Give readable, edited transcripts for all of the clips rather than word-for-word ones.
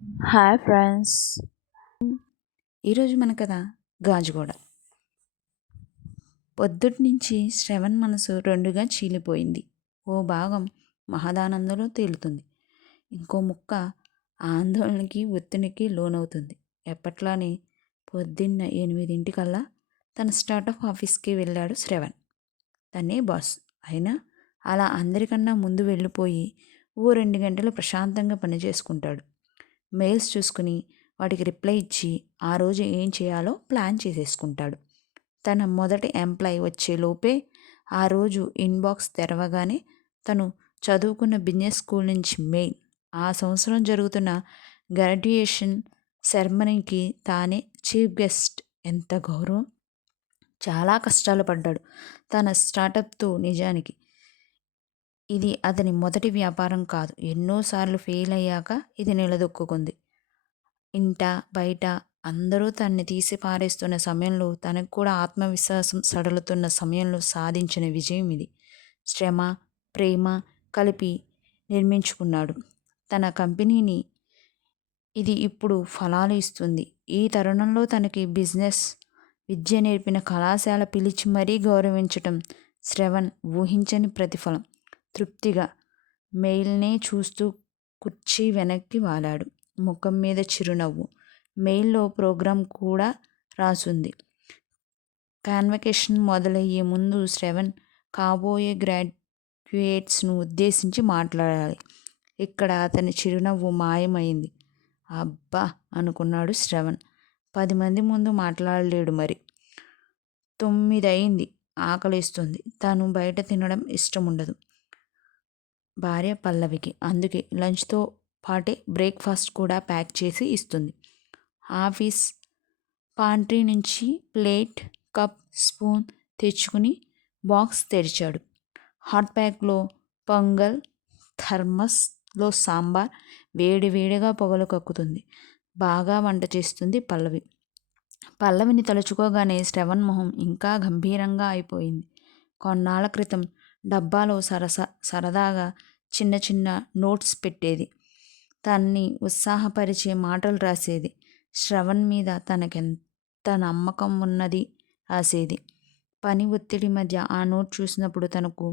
Hi friends. ఈరోజు మన కథ గాజుగోడ. పొద్దుట్నుంచి శ్రవణ్ మనసు రెండుగా చీలిపోయింది. ఓ భాగం మహదానందంలో తేలుతుంది, ఇంకో ముక్క ఆందోళనకి ఒత్తిడికి లోనవుతుంది. ఎప్పట్లానే పొద్దున్న 8 తన స్టార్టప్ ఆఫీస్కి వెళ్ళాడు శ్రవణ్. తనే బాస్ అయినా అలా అందరికన్నా ముందు వెళ్ళిపోయి ఓ 2 గంటలు ప్రశాంతంగా పని చేసుకుంటాడు. మెయిల్స్ చూసుకుని వాటికి రిప్లై ఇచ్చి ఆ రోజు ఏం చేయాలో ప్లాన్ చేసేసుకుంటాడు. తన మొదటి ఎంప్లాయ్ వచ్చేలోపే ఆ రోజు ఇన్బాక్స్ తెరవగానే తను చదువుకున్న బిజినెస్ స్కూల్ నుంచి మెయిల్, ఆ సంవత్సరం జరుగుతున్న గ్రాడ్యుయేషన్ సెరమనీకి తానే చీఫ్ గెస్ట్. ఎంత గౌరవం! చాలా కష్టాలు పడ్డాడు తన స్టార్టప్తో. నిజానికి ఇది అతని మొదటి వ్యాపారం కాదు. ఎన్నోసార్లు ఫెయిల్ అయ్యాక ఇది నిలదొక్కుంది. ఇంట బయట అందరూ తన్ని తీసి పారేస్తున్న సమయంలో, తనకు కూడా ఆత్మవిశ్వాసం సడలుతున్న సమయంలో సాధించిన విజయం ఇది. శ్రమ, ప్రేమ కలిపి నిర్మించుకున్నాడు తన కంపెనీని. ఇది ఇప్పుడు ఫలాలు ఇస్తుంది. ఈ తరుణంలో తనకి బిజినెస్ విద్య నేర్పిన కళాశాల పిలిచి మరీ గౌరవించటం శ్రవణ్ ఊహించని ప్రతిఫలం. తృప్తిగా మెయిల్నే చూస్తూ కుర్చీ వెనక్కి వాలాడు. ముఖం మీద చిరునవ్వు. మెయిల్లో ప్రోగ్రాం కూడా రాసుంది. కాన్వకేషన్ మొదలయ్యే ముందు శ్రవణ్ కాబోయే గ్రాడ్యుయేట్స్ను ఉద్దేశించి మాట్లాడాలి. ఇక్కడ అతని చిరునవ్వు మాయమైంది. అబ్బా అనుకున్నాడు శ్రవణ్. 10 మంది ముందు మాట్లాడలేడు మరి. 9 అయింది. ఆకలిస్తుంది. తను బయట తినడం ఇష్టం ఉండదు భార్య పల్లవికి. అందుకే లంచ్తో పాటే బ్రేక్ఫాస్ట్ కూడా ప్యాక్ చేసి ఇస్తుంది. ఆఫీస్ పాంట్రీ నుంచి ప్లేట్, కప్, స్పూన్ తెచ్చుకుని బాక్స్ తెరిచాడు. హాట్ ప్యాక్లో పొంగల్, థర్మస్లో సాంబార్. వేడివేడిగా పొగలు కక్కుతుంది. బాగా వంట చేస్తుంది పల్లవి. పల్లవిని తలుచుకోగానే శ్రవణ్ మొహం ఇంకా గంభీరంగా అయిపోయింది. కొన్నాళ్ల క్రితం డబ్బాలో సరదాగా చిన్న చిన్న నోట్స్ పెట్టేది. తన్ని ఉత్సాహపరిచే మాటలు రాసేది. శ్రవణ్ మీద తనకెంత నమ్మకం ఉన్నది రాసేది. పని ఒత్తిడి మధ్య ఆ నోట్ చూసినప్పుడు తనకు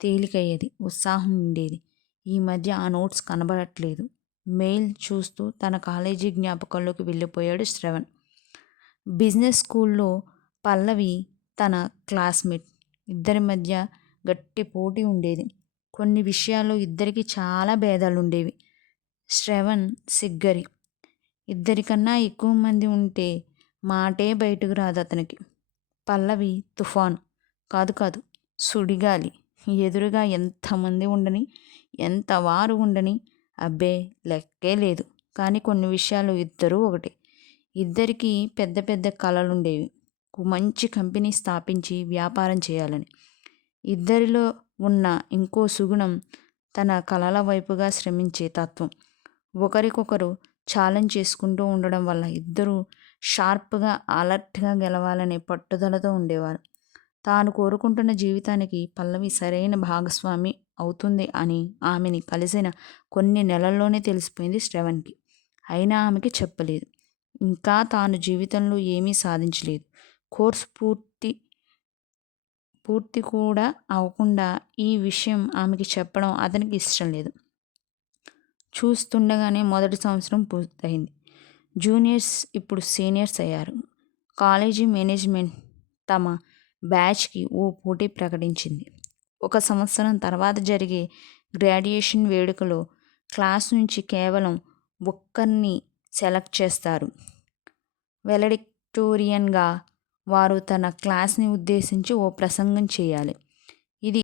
తేలికయ్యేది, ఉత్సాహం ఉండేది. ఈ మధ్య ఆ నోట్స్ కనబడట్లేదు. మెయిల్ చూస్తూ తన కాలేజీ జ్ఞాపకాల్లోకి వెళ్ళిపోయాడు శ్రవణ్. బిజినెస్ స్కూల్లో పల్లవి తన క్లాస్మేట్. ఇద్దరి మధ్య గట్టి పోటీ ఉండేది. కొన్ని విషయాల్లో ఇద్దరికి చాలా భేదాలుండేవి. శ్రవణ్ సిగ్గరి. ఇద్దరికన్నా ఎక్కువ మంది ఉంటే మాటే బయటకు రాదు అతనికి. పల్లవి తుఫాను. కాదు సుడిగాలి. ఎదురుగా ఎంతమంది ఉండని, ఎంత వారు ఉండని, అబ్బే లెక్కే లేదు. కానీ కొన్ని విషయాల్లో ఇద్దరూ ఒకటే. ఇద్దరికీ పెద్ద పెద్ద కలలుండేవి. మంచి కంపెనీ స్థాపించి వ్యాపారం చేయాలని. ఇద్దరిలో ఉన్న ఇంకో సుగుణం తన కలల వైపుగా శ్రమించే తత్వం. ఒకరికొకరు ఛాలెంజ్ చేసుకుంటూ ఉండడం వల్ల ఇద్దరూ షార్ప్గా, అలర్ట్గా గెలవాలనే పట్టుదలతో ఉండేవారు. తాను కోరుకుంటున్న జీవితానికి పల్లవి సరైన భాగస్వామి అవుతుంది అని ఆమెని కలిసిన కొన్ని నెలల్లోనే తెలిసిపోయింది శ్రవణ్కి. అయినా ఆమెకి చెప్పలేదు. ఇంకా తాను జీవితంలో ఏమీ సాధించలేదు. కోర్సు పూర్తి కూడా అవ్వకుండా ఈ విషయం ఆమెకి చెప్పడం అతనికి ఇష్టం లేదు. చూస్తుండగానే మొదటి సంవత్సరం పూర్తయింది. జూనియర్స్ ఇప్పుడు సీనియర్స్ అయ్యారు. కాలేజీ మేనేజ్మెంట్ తమ బ్యాచ్కి ఓ పోటీ ప్రకటించింది. 1 సంవత్సరం తర్వాత జరిగే గ్రాడ్యుయేషన్ వేడుకలో క్లాస్ నుంచి కేవలం ఒక్కరిని సెలెక్ట్ చేస్తారు. వెలడిక్టోరియన్గా వారు తన క్లాస్ని ఉద్దేశించి ఓ ప్రసంగం చేయాలి.